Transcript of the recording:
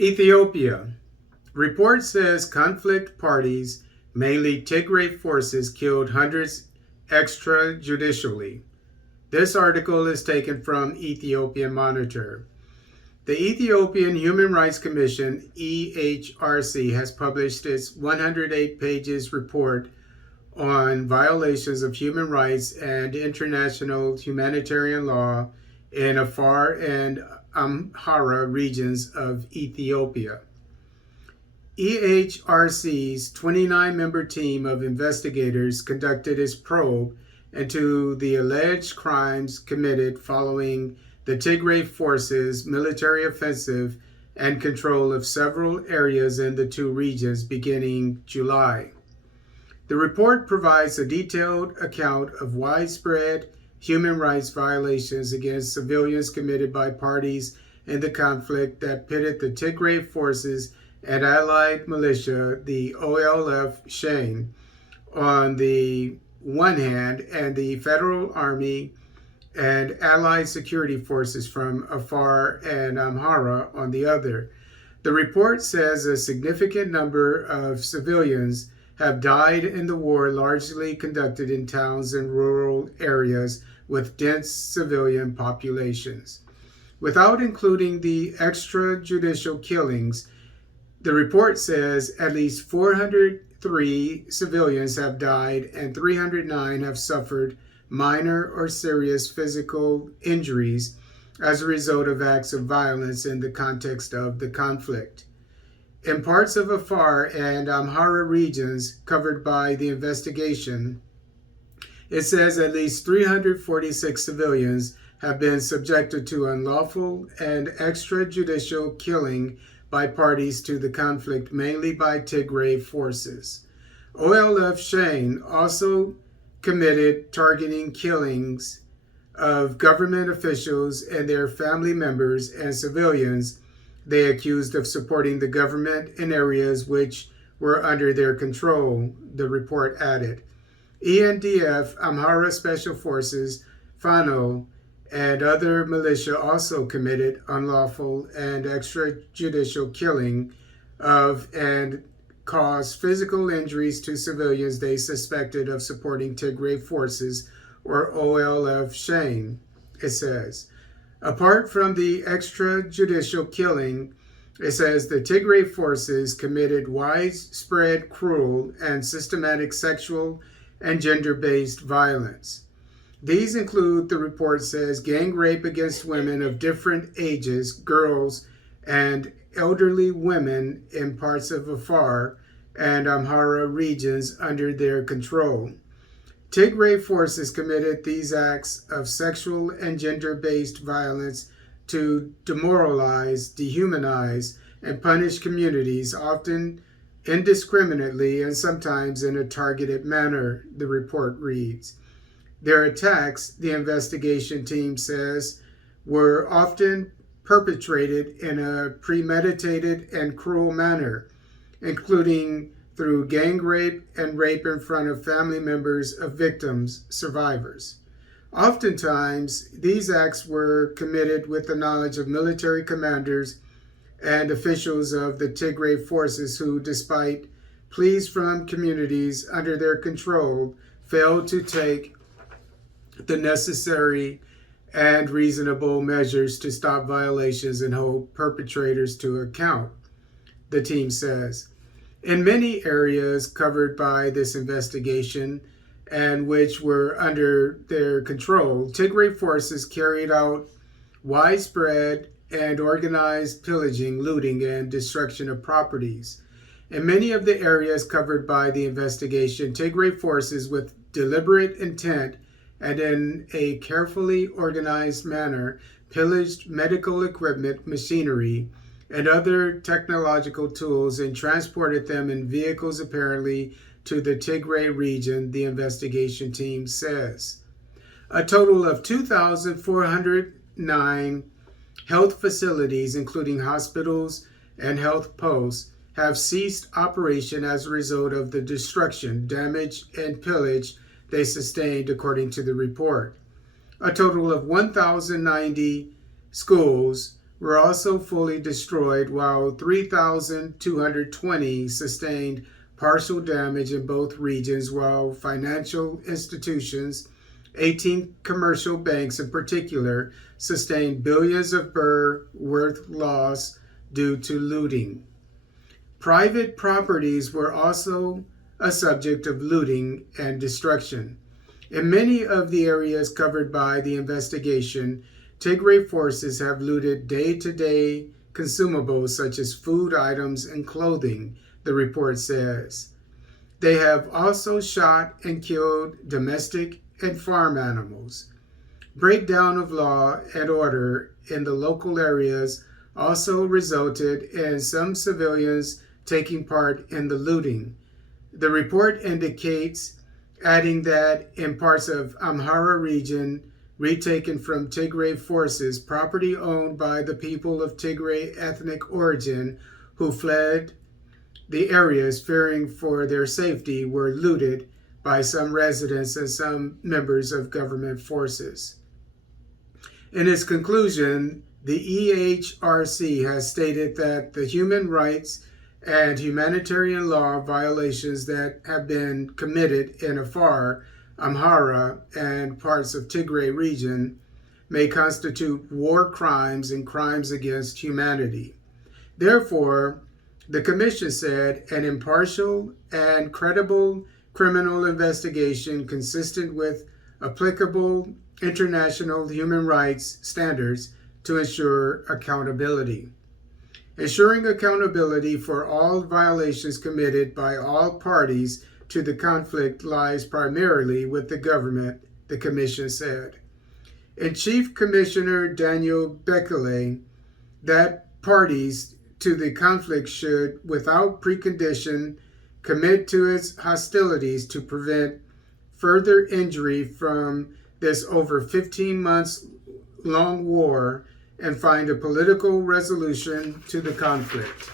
Ethiopia. Report says conflict parties, mainly Tigray forces, killed hundreds extrajudicially. This article is taken from Ethiopian Monitor. The Ethiopian Human Rights Commission, EHRC, has published its 108 pages report on violations of human rights and international humanitarian law in Afar and Amhara regions of Ethiopia. EHRC's 29-member team of investigators conducted its probe into the alleged crimes committed following the Tigray forces' military offensive and control of several areas in the two regions beginning July. The report provides a detailed account of widespread human rights violations against civilians committed by parties in the conflict that pitted the Tigray forces and allied militia, the OLF Shane, on the one hand, and the Federal Army and allied security forces from Afar and Amhara on the other. The report says a significant number of civilians have died in the war, largely conducted in towns and rural areas with dense civilian populations. Without including the extrajudicial killings, the report says at least 403 civilians have died and 309 have suffered minor or serious physical injuries as a result of acts of violence in the context of the conflict. In parts of Afar and Amhara regions covered by the investigation, it says at least 346 civilians have been subjected to unlawful and extrajudicial killing by parties to the conflict, mainly by Tigray forces. OLF Shane also committed targeting killings of government officials and their family members and civilians they accused of supporting the government in areas which were under their control, the report added. ENDF, Amhara Special Forces, Fano, and other militia also committed unlawful and extrajudicial killing of and caused physical injuries to civilians they suspected of supporting Tigray forces, or OLF Shane, it says. Apart from the extrajudicial killing, it says the Tigray forces committed widespread, cruel, and systematic sexual and gender-based violence. These include, the report says, gang rape against women of different ages, girls, and elderly women in parts of Afar and Amhara regions under their control. Tigray forces committed these acts of sexual and gender-based violence to demoralize, dehumanize, and punish communities, often indiscriminately and sometimes in a targeted manner, the report reads. Their attacks, the investigation team says, were often perpetrated in a premeditated and cruel manner, including through gang rape and rape in front of family members of victims, survivors. Oftentimes, these acts were committed with the knowledge of military commanders and officials of the Tigray forces who, despite pleas from communities under their control, failed to take the necessary and reasonable measures to stop violations and hold perpetrators to account, the team says. In many areas covered by this investigation and which were under their control, Tigray forces carried out widespread and organized pillaging, looting, and destruction of properties. In many of the areas covered by the investigation, Tigray forces, with deliberate intent and in a carefully organized manner, pillaged medical equipment, machinery, and other technological tools and transported them in vehicles apparently to the Tigray region, the investigation team says. A total of 2,409 health facilities, including hospitals and health posts, have ceased operation as a result of the destruction, damage, and pillage they sustained, according to the report. A total of 1,090 schools, were also fully destroyed, while 3,220 sustained partial damage in both regions, while financial institutions, 18 commercial banks in particular, sustained billions of birr worth loss due to looting. Private properties were also a subject of looting and destruction. In many of the areas covered by the investigation, Tigray forces have looted day-to-day consumables such as food items and clothing, the report says. They have also shot and killed domestic and farm animals. Breakdown of law and order in the local areas also resulted in some civilians taking part in the looting. The report indicates, adding that in parts of Amhara region retaken from Tigray forces, property owned by the people of Tigray ethnic origin who fled the areas fearing for their safety were looted by some residents and some members of government forces. In its conclusion, the EHRC has stated that the human rights and humanitarian law violations that have been committed in Afar, Amhara, and parts of Tigray region may constitute war crimes and crimes against humanity. Therefore, the Commission said an impartial and credible criminal investigation consistent with applicable international human rights standards to ensure accountability. Ensuring accountability for all violations committed by all parties to the conflict lies primarily with the government, the Commission said. And Chief Commissioner Daniel Bekele, that parties to the conflict should, without precondition, commit to its hostilities to prevent further injury from this over 15 months long war and find a political resolution to the conflict.